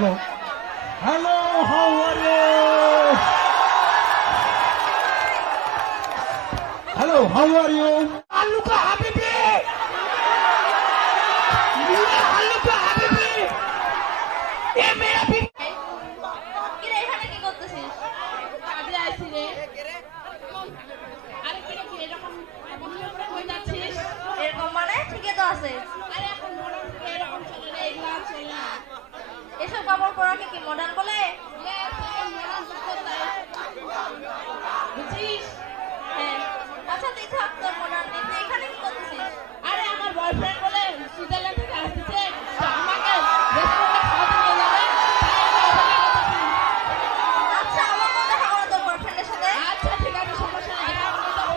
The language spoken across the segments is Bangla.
Hello. Hello, how are you? Hello, how are you? Aluka Habibi! Aluka Habibi! A Mera B কিরে এখানে কি করতেছিস? কাজে আইছি রে। আরে কিরে কি এরকম বন্ধুর উপরে কই যাচ্ছিস? এরকম মানে ঠিকই তো আছে। আরে এখন মডার্ন এরকম চলে রে, এগুলা চলে না। এসব কাপড় পরাকে কি মডার্ন বলে? ইয়েস, এখন মডার্ন যুগ তাই। বুঝছিস? হ্যাঁ। আচ্ছা তুই থাক তোর মডার্ন নেই, তুই এখানে কি করতেছিস? আরে আমার বয়ফ্রেন্ড বলে সুইজারল্যান্ড থেকে আসছে, তো আমাকে রেস্টুরেন্টে খাওয়াতে নিয়ে যাবে, তাই আমি অপেক্ষা করতেছি। আচ্ছা আমার কথা বলো তোর বয়ফ্রেন্ডের সাথে। আচ্ছা ঠিক আছে, সমস্যা নেই, দেখা করতে যাবো।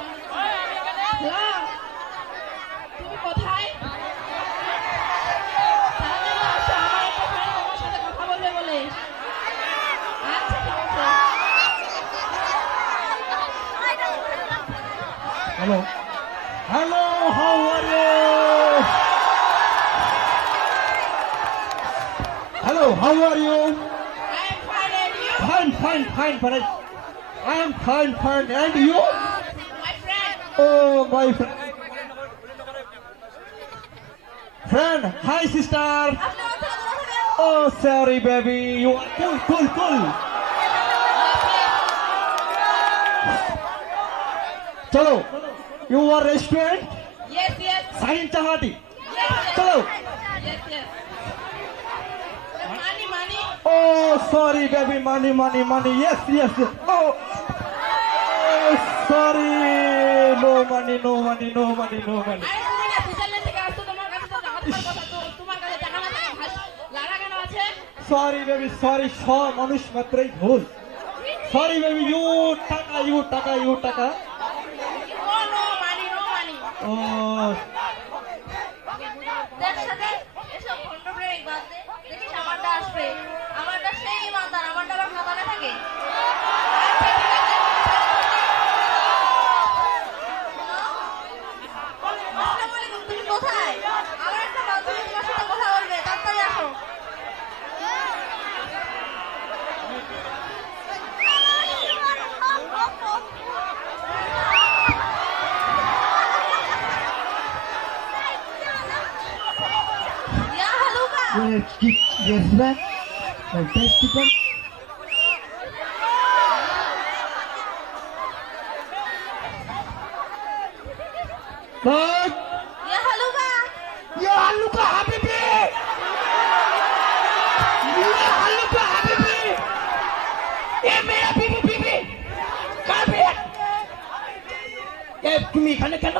হ্যালো, তুমি কোথায়? তাড়াতাড়ি আসো, আমার একটা ফ্রেন্ড তোমার সাথে কথা বলবে বলে। আচ্ছা ঠিক আছে। Hello. Hello, how are you? Hello, how are you? I am fine, and you? Fine, but I am fine, and you? My friend. Oh, my friend. Friend, hi sister. আপনি আমার থেকে দূরে থাকেন। Oh, sorry baby, you are cool. Chalo, you are restaurant, Yes, yes. Sahin Chahati. Yes, Chalo. yes, yes. Money. Oh, sorry baby, money. Yes. Oh, sorry. No money. আরে তুমি না সুইজারল্যান্ড থেকে আসছো, তোমার কাছে তো টাকা থাকার কথা, তো তোমার কাছে টাকা না থাকে লারা কেন আছে? Sorry baby, sorry. সব মানুষ মাত্রই ভুল। Sorry baby, you টাকা. No money. Oh, দেখ সাথে এসব ভণ্ড প্রেমিক বাদ দে। দেখিস আমারটা আসবে। আমারটা সেই ইমানদার, আমারটা আবার খাতানে থাকে। আচ্ছা ঠিক আছে। আসসালামু আলাইকুম, তুমি কোথায়? আমার একটা বান্ধবী তোমার সাথে কথা বলবে, তাড়াতাড়ি আসো। ইয়া হালুকা। yes ma'am. Fantastic. But yeah হালুকা। ya Luka Habibi. এ মেরা বিবি কাবে এ তুমি এখানে কেন?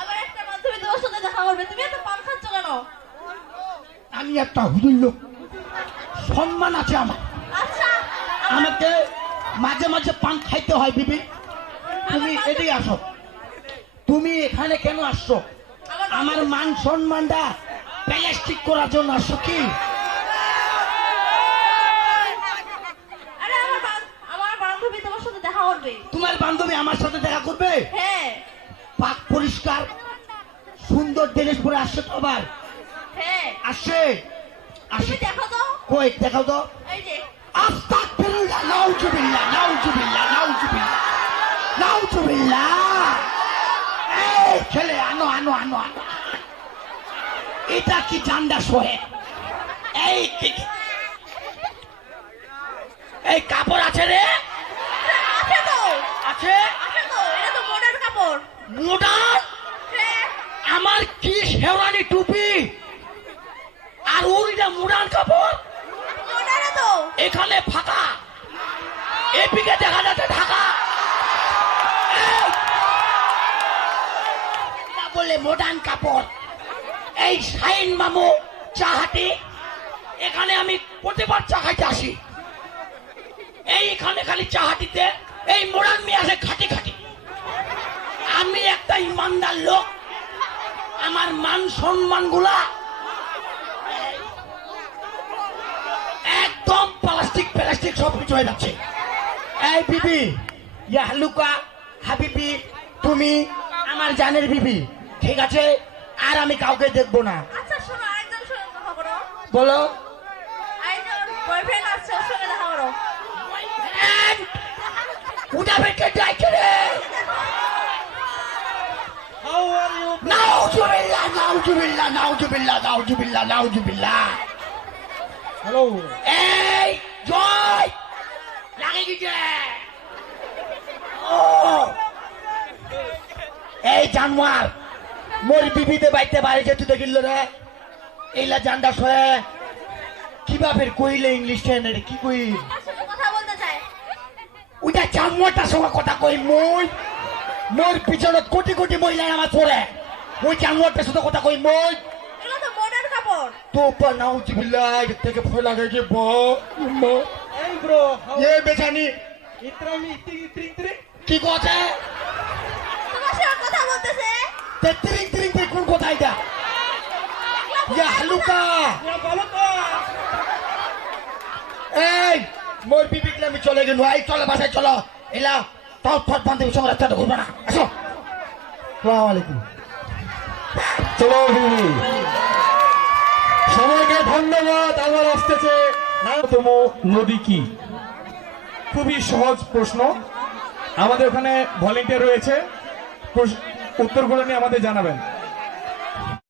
আমার একটা বান্ধবী তোমার সাথে দেখা করবে, তুমি এত পান খাচ্ছ কেন? আমি একটা হুজুর লোক, সম্মান আছে আমার। আচ্ছা আমাকে মাঝে পান খাইতে হয় বিবি। তুমি এদিকে আসো। তুমি এখানে কেন আসছো? আমার মান সম্মানটা প্লাস্টিক করার জন্য আসছো কি? আরে আমার বান্ধবী তোমার সাথে দেখা করবে। তোমার বান্ধবী আমার সাথে দেখা করবে? হ্যাঁ পাক পরিষ্কার সুন্দর ড্রেস পরে আসছে তো আবার হ্যাঁ আসছে তুমি দেখো তো। কই দেখাও তো। এই যে আস্তাগফিরুল্লাহ, নাউজুবিল্লাহ। এই ছেলে আনো। এটা কি জান্ডা সোহে? এই কাপড় আছে রে? আছে তো, আছে এটা তো মডার্ন কাপড়। মোডার। হ্যাঁ আমার কি শেওরানি টুপি আর ওইটা মোডার কাপড়। মডার্ন তো। এখানে ফাঁকা, এদিকে দেখা যাচ্ছে ঢাকা। এই, এটা বলে মডার্ন কাপড়। এই শাইন মামু চাহাটি, এখানে আমি প্রতিবার চা খাইতে আসি। এইখানে খালি চাহাটিতে এই মডার্ন মেয়ে আছে খাটি। আমি একটা ইমানদার লোক, আমার মান সম্মান গুলা একদম প্লাস্টিক সব কিছু হয়ে যাচ্ছে। এই বিবি, ইয়া হালুকা হাবিবি, তুমি আমার জানের বিবি, ঠিক আছে? আর আমি কাউকে দেখবো না। আচ্ছা শোনো, একদম শোনো, কথা বলো। বলো। একজন বয়ফ্রেন্ড আসছে, ওর সঙ্গে দেখা করো। উঠা বেটে যাইছে রে। নাউজুবিল্লাহ, নাউজুবিল্লাহ, নাউজুবিল্লাহ, নাউজুবিল্লাহ, নাউজুবিল্লাহ। হ্যালো, এই জয় লাগে গেছে। ও এই জানোয়ার মোর বিবিতে বাইতে বাইরে যেতে দেখিল রে। এইলা জান্ডা শয়ে কিভাবে কইলে ইংলিশ টেনে কি কই তার সাথে কথা বলতে চাই। ওইটা জানোয়ারটার সঙ্গে কথা কই। মই মোর পিছনে কোটি কোটি মহিলা আমার পড়ে, ওই জানোয়ারটার সাথে কথা কই। মই এগুলো তো মডার্ন কাপড়। তো নাউজুবিল্লাহ থেকে ভয় লাগে যে এই ব্রো, এ বেচানি ইত্রামি ইত্রি কি কথা তোমার সঙ্গে কথা বলতেছে। তে তিরিং তিরিং তিরিং কোন কথা এটা? ইয়া হালুকা বলো তো। এই মোর বিবিকলে আমি চলে গেল। এই চলো বাসায় চলো। এলা তাও থট বান্ধবীর সঙ্গে রাস্তাটা ঘুরবে না। আসো। আসসালামু আলাইকুম। চলো বিবি, সবাইকে ধন্যবাদ। আমার আসতেছে তম নদী কি? খুবই সহজ প্রশ্ন। আমাদের ওখানে ভলেন্টিয়ার রয়েছে, উত্তরগুলো নিয়ে আমাদের জানাবেন।